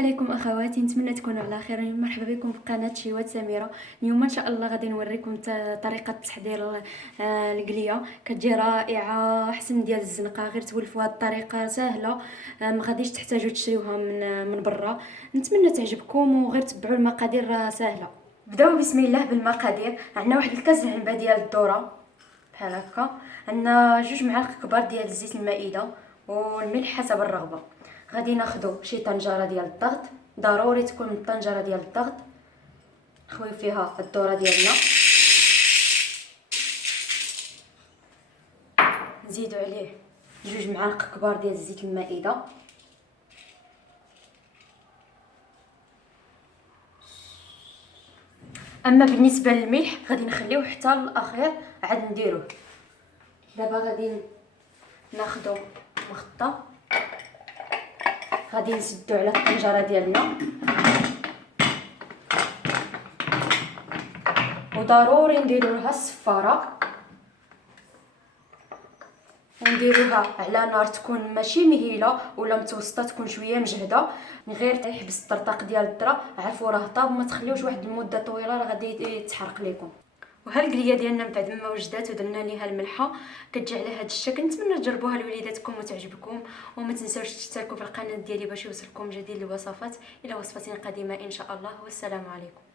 عليكم اخواتي، نتمنى تكونوا على خير. مرحبا بكم في قناه شيوات سميره. اليوم ان شاء الله غادي نوريكم طريقه تحضير القليه. كتجي رائعه، احسن ديال الزنقه. غير تولفوا هذه الطريقه سهله، ما غاديش تحتاجوا تشريوها من برا. نتمنى تعجبكم وغير تبعوا المقادير سهله. بداو بسم الله بالمقادير. عندنا واحد الكاس العنبه ديال الذره بحال هكا، عندنا 2 معالق كبار ديال زيت المائده والملح حسب الرغبه. غادي ناخذ شي طنجره ديال الضغط، ضروري تكون من الطنجره ديال الضغط. نخويو فيها الذره ديالنا، نزيدو عليه 2 معالق كبار ديال زيت المائده، اما بالنسبه للملح غادي نخليوه حتى للاخير عاد نديروه. دابا غادي ناخذ مخطه، غادي نسدو على الطنجره ديالنا، وضروري نديرو لها الصفاره ونديروها على نار تكون ماشي مهيله ولا متوسطه، تكون شويه مجهده، غير يحبس الطرطاق ديال الذره. عرفوا راه طاب، ما تخليوش واحد المده طويله راه غادي يتحرق لكم. وها القليه ديالنا من بعد ما وجدات ودرنا ليها الملحه كتجي على هذا الشكل. نتمنى تجربوها لوليداتكم وتعجبكم، وما تنساوش تشتركوا في القناه ديالي باش يوصلكم جديد الوصفات. الى وصفه قادمه ان شاء الله، والسلام عليكم.